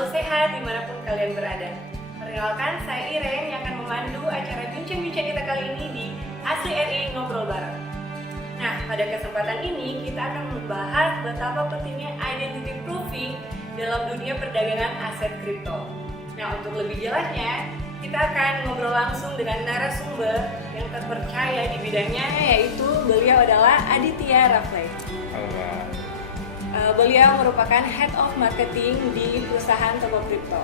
selalu sehat dimanapun kalian berada. Perkenalkan, saya Irene yang akan memandu acara bincang-bincang kita kali ini di Asli RI Ngobrol Bareng. Nah, pada kesempatan ini kita akan membahas betapa pentingnya identity proofing dalam dunia perdagangan aset kripto. Nah, untuk lebih jelasnya, kita akan ngobrol langsung dengan narasumber yang terpercaya di bidangnya, yaitu beliau adalah Aditya Rafley. Beliau merupakan Head of Marketing di perusahaan toko kripto.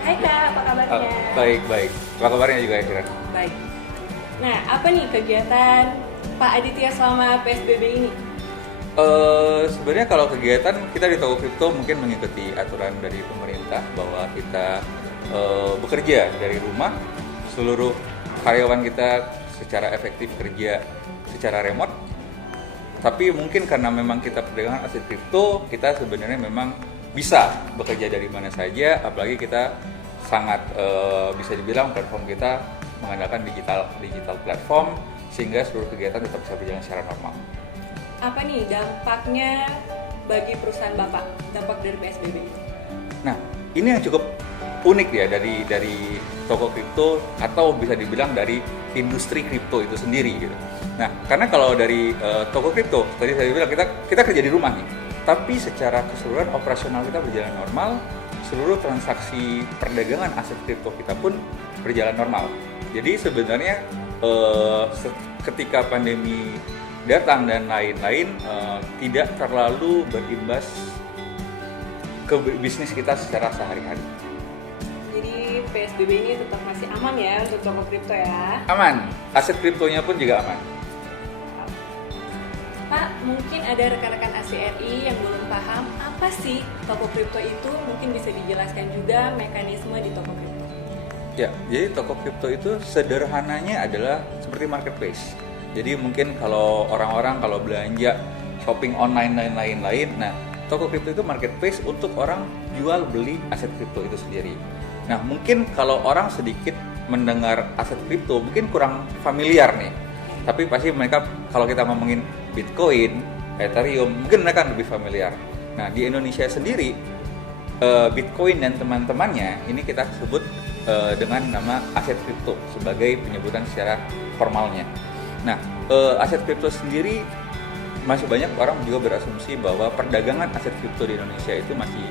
Hai Kak, apa kabarnya? Baik. Apa kabarnya juga ya, Kira? Baik. Nah, apa nih kegiatan Pak Aditya selama PSBB ini? Sebenarnya kalau kegiatan kita di toko kripto mungkin mengikuti aturan dari pemerintah bahwa kita bekerja dari rumah, seluruh karyawan kita secara efektif kerja secara remote. Tapi mungkin karena memang kita perdagangan aset kripto, kita sebenarnya memang bisa bekerja dari mana saja, apalagi kita sangat bisa dibilang platform kita mengandalkan digital platform, sehingga seluruh kegiatan tetap bisa berjalan secara normal. Apa nih dampaknya bagi perusahaan Bapak, dampak dari PSBB? Nah, ini yang cukup unik ya dari toko kripto atau bisa dibilang dari industri kripto itu sendiri gitu. Nah, karena kalau dari toko kripto tadi saya bilang kita kerja di rumah nih, tapi secara keseluruhan operasional kita berjalan normal, seluruh transaksi perdagangan aset kripto kita pun berjalan normal. Jadi sebenarnya ketika pandemi datang dan lain-lain tidak terlalu berimbas ke bisnis kita secara sehari-hari. Jadi PSBB ini tetap masih aman ya untuk toko kripto ya? Aman, aset kriptonya pun juga aman. Pak, mungkin ada rekan-rekan ASRI yang belum paham apa sih toko kripto itu, mungkin bisa dijelaskan juga mekanisme di toko kripto. Ya, jadi toko kripto itu sederhananya adalah seperti marketplace. Jadi mungkin kalau orang-orang kalau belanja shopping online dan lain-lain, nah toko kripto itu marketplace untuk orang jual beli aset kripto itu sendiri. Nah, mungkin kalau orang sedikit mendengar aset kripto mungkin kurang familiar nih. Tapi pasti mereka kalau kita ngomongin Bitcoin, Ethereum, mungkin mereka lebih familiar. Nah, di Indonesia sendiri Bitcoin dan teman-temannya ini kita sebut dengan nama aset kripto sebagai penyebutan secara formalnya. Nah, aset kripto sendiri masih banyak orang juga berasumsi bahwa perdagangan aset kripto di Indonesia itu masih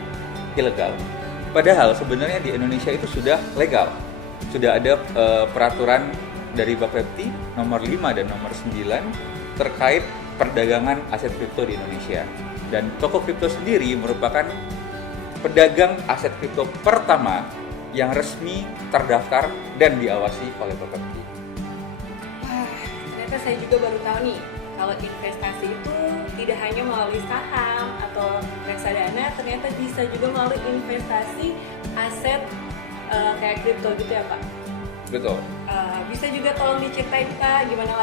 ilegal. Padahal sebenarnya di Indonesia itu sudah legal. Sudah ada peraturan dari Bapepti nomor 5 dan nomor 9 terkait perdagangan aset kripto di Indonesia. Dan toko kripto sendiri merupakan pedagang aset kripto pertama yang resmi terdaftar dan diawasi oleh Bapepti. Wah, ternyata saya juga baru tahu nih, kalau investasi itu tidak hanya melalui saham atau reksadana, ternyata bisa juga melalui investasi aset kayak kripto gitu ya Pak? Betul. Bisa juga tolong diceritain Pak gimana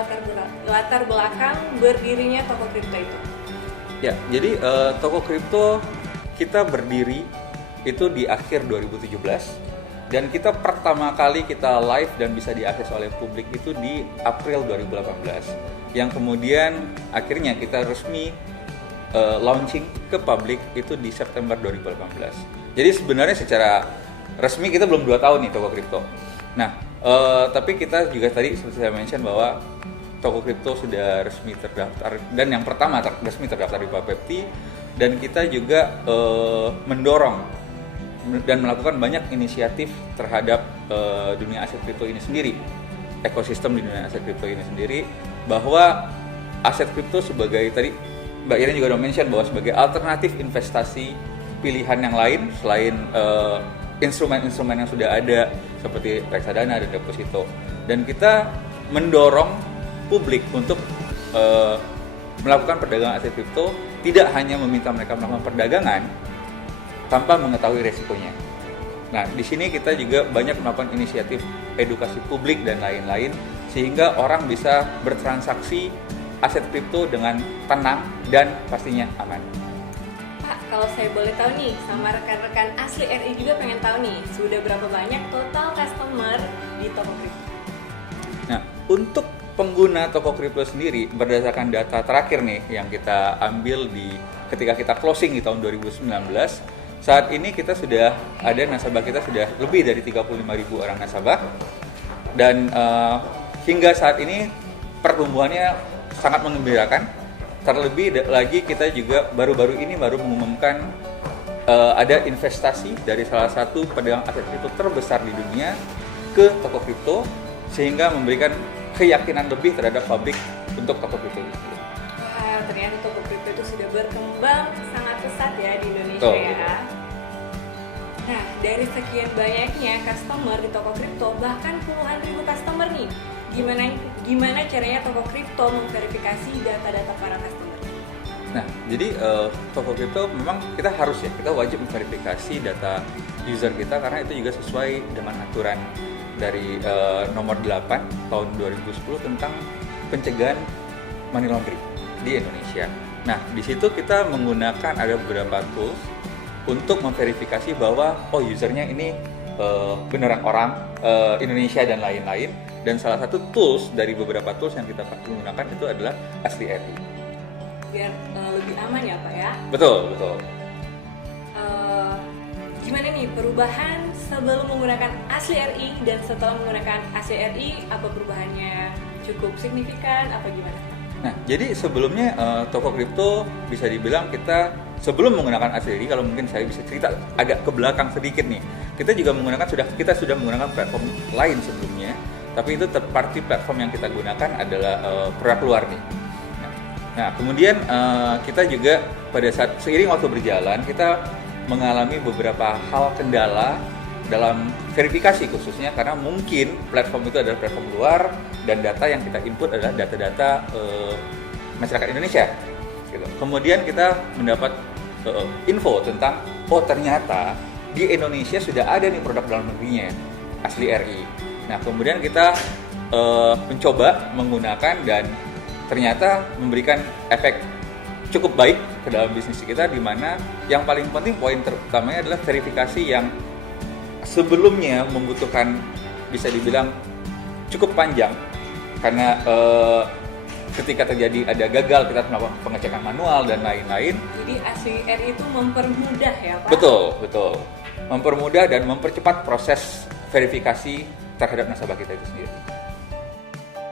latar belakang berdirinya toko kripto itu? Ya, jadi toko kripto kita berdiri itu di akhir 2017 dan kita pertama kali kita live dan bisa diakses oleh publik itu di April 2018 yang kemudian akhirnya kita resmi launching ke publik itu di September 2018. Jadi sebenarnya secara resmi kita belum 2 tahun nih toko kripto. Nah, tapi kita juga tadi seperti saya mention bahwa toko kripto sudah resmi terdaftar dan yang pertama resmi terdaftar di Bapepti, dan kita juga mendorong dan melakukan banyak inisiatif terhadap dunia aset kripto ini sendiri, ekosistem di dunia aset kripto ini sendiri, bahwa aset kripto sebagai tadi Mbak Iren juga udah mention bahwa sebagai alternatif investasi pilihan yang lain selain instrumen-instrumen yang sudah ada seperti reksadana dan deposito, dan kita mendorong publik untuk melakukan perdagangan aset kripto, tidak hanya meminta mereka melakukan perdagangan tanpa mengetahui resikonya. Nah, di sini kita juga banyak melakukan inisiatif edukasi publik dan lain-lain sehingga orang bisa bertransaksi aset kripto dengan tenang dan pastinya aman. Pak, kalau saya boleh tahu nih, sama rekan-rekan Asli RI juga pengen tahu nih, sudah berapa banyak total customer di toko kripto? Nah, untuk pengguna toko kripto sendiri berdasarkan data terakhir nih yang kita ambil ketika kita closing di tahun 2019, Saat ini kita sudah ada nasabah kita sudah lebih dari 35.000 orang nasabah, dan hingga saat ini pertumbuhannya sangat mengembirakan. Terlebih lagi kita juga baru-baru ini mengumumkan ada investasi dari salah satu pedagang aset kripto terbesar di dunia ke toko kripto, sehingga memberikan keyakinan lebih terhadap publik untuk toko kripto itu. Wah, ternyata toko kripto itu sudah berkembang sangat pesat ya di Indonesia. Betul, ya. betul. Nah, dari sekian banyaknya customer di toko kripto, bahkan puluhan ribu customer nih, gimana caranya toko kripto memverifikasi data-data para customer? Nah, jadi toko kripto memang kita wajib memverifikasi data user kita, karena itu juga sesuai dengan aturan dari nomor 8 tahun 2010 tentang pencegahan money laundering di Indonesia. Nah, di situ kita menggunakan ada beberapa tools untuk memverifikasi bahwa usernya ini beneran orang Indonesia dan lain-lain. Dan salah satu tools dari beberapa tools yang kita gunakan itu adalah Asli RI. Biar lebih aman ya Pak ya? Betul. Gimana nih perubahan sebelum menggunakan Asli RI dan setelah menggunakan Asli RI, apa perubahannya? Cukup signifikan apa gimana? Nah, jadi sebelumnya toko kripto bisa dibilang kita sebelum menggunakan Asli RI, kalau mungkin saya bisa cerita agak ke belakang sedikit nih. Kita sudah menggunakan platform lain sebelumnya, tapi itu third party platform yang kita gunakan adalah produk luar nih. Nah, kemudian kita juga pada saat seiring waktu berjalan kita mengalami beberapa hal kendala dalam verifikasi, khususnya karena mungkin platform itu adalah platform luar dan data yang kita input adalah data-data masyarakat Indonesia. Gitu. Kemudian kita mendapat info tentang ternyata di Indonesia sudah ada nih produk dalam negerinya Asli RI. Nah, kemudian kita mencoba menggunakan dan ternyata memberikan efek cukup baik ke dalam bisnis kita, di mana yang paling penting poin terutamanya adalah verifikasi yang sebelumnya membutuhkan bisa dibilang cukup panjang karena ketika terjadi ada gagal kita melakukan pengecekan manual dan lain-lain. Jadi Asli RI itu mempermudah ya Pak? Betul. Mempermudah dan mempercepat proses verifikasi terhadap nasabah kita itu sendiri.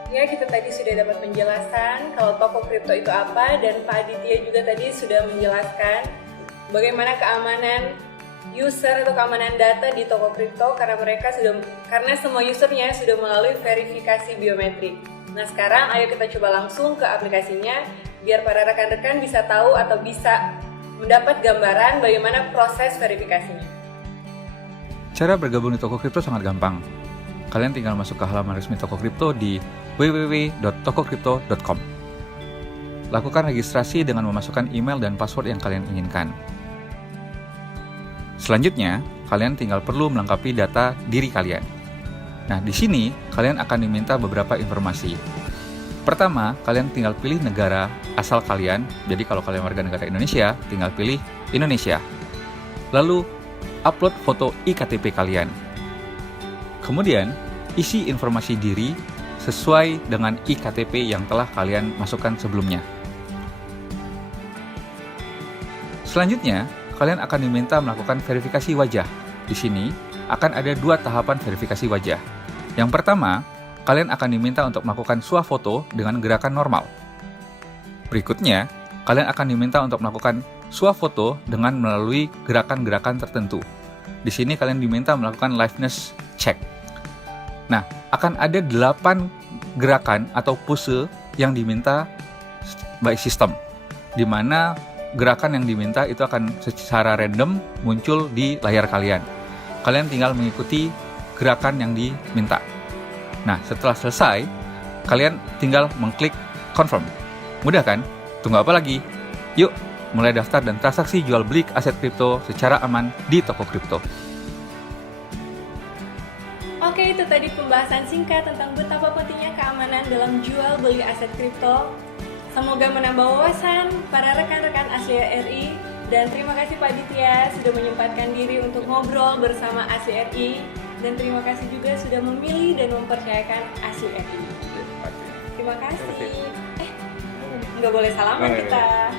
Ya, kita tadi sudah dapat penjelasan kalau toko kripto itu apa, dan Pak Aditya juga tadi sudah menjelaskan bagaimana keamanan user atau keamanan data di toko kripto karena semua usernya sudah melalui verifikasi biometrik. Nah, sekarang ayo kita coba langsung ke aplikasinya biar para rekan-rekan bisa tahu atau bisa mendapat gambaran bagaimana proses verifikasinya. Cara bergabung di toko kripto sangat gampang. Kalian tinggal masuk ke halaman resmi toko kripto di www.tokokripto.com. Lakukan registrasi dengan memasukkan email dan password yang kalian inginkan. Selanjutnya, kalian tinggal perlu melengkapi data diri kalian. Nah, di sini kalian akan diminta beberapa informasi. Pertama, kalian tinggal pilih negara asal kalian. Jadi kalau kalian warga negara Indonesia, tinggal pilih Indonesia. Lalu, upload foto iktp kalian. Kemudian, isi informasi diri sesuai dengan iktp yang telah kalian masukkan sebelumnya. Selanjutnya, kalian akan diminta melakukan verifikasi wajah. Di sini akan ada 2 tahapan verifikasi wajah. Yang pertama, kalian akan diminta untuk melakukan swafoto dengan gerakan normal. Berikutnya, kalian akan diminta untuk melakukan swafoto dengan melalui gerakan-gerakan tertentu. Di sini kalian diminta melakukan liveness check. Nah, akan ada 8 gerakan atau pose yang diminta by system, di mana gerakan yang diminta itu akan secara random muncul di layar kalian. Kalian tinggal mengikuti gerakan yang diminta. Nah, setelah selesai, kalian tinggal mengklik confirm. Mudah kan? Tunggu apa lagi? Yuk, mulai daftar dan transaksi jual beli aset kripto secara aman di toko kripto. Oke, itu tadi pembahasan singkat tentang betapa pentingnya keamanan dalam jual beli aset kripto. Semoga menambah wawasan para rekan-rekan Asli RI, dan terima kasih Pak Aditya sudah menyempatkan diri untuk ngobrol bersama Asli RI, dan terima kasih juga sudah memilih dan mempercayakan Asli RI. Terima kasih. Nggak boleh salaman kita.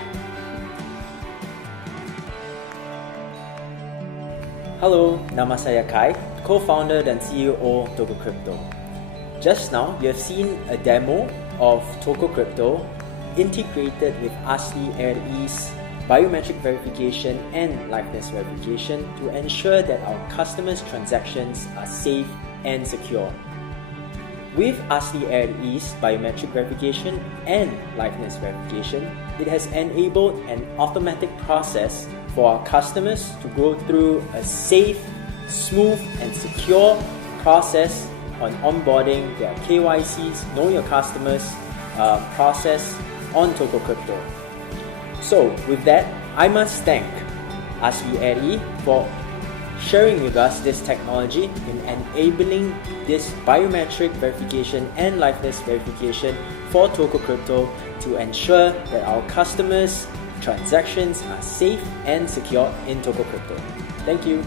Hello, nama saya Kai, co-founder dan CEO Toko Crypto. Just now, you have seen a demo of Toko Crypto integrated with Asli RI's biometric verification and liveness verification to ensure that our customers' transactions are safe and secure. With Asli RI's biometric verification and liveness verification, it has enabled an automatic process for our customers to go through a safe, smooth, and secure process on onboarding their KYCs, Know Your Customers process on Toko Crypto. So, with that, I must thank Asli RI for sharing with us this technology in enabling this biometric verification and liveness verification for Toko Crypto to ensure that our customers' transactions are safe and secure in Toko Crypto. Thank you.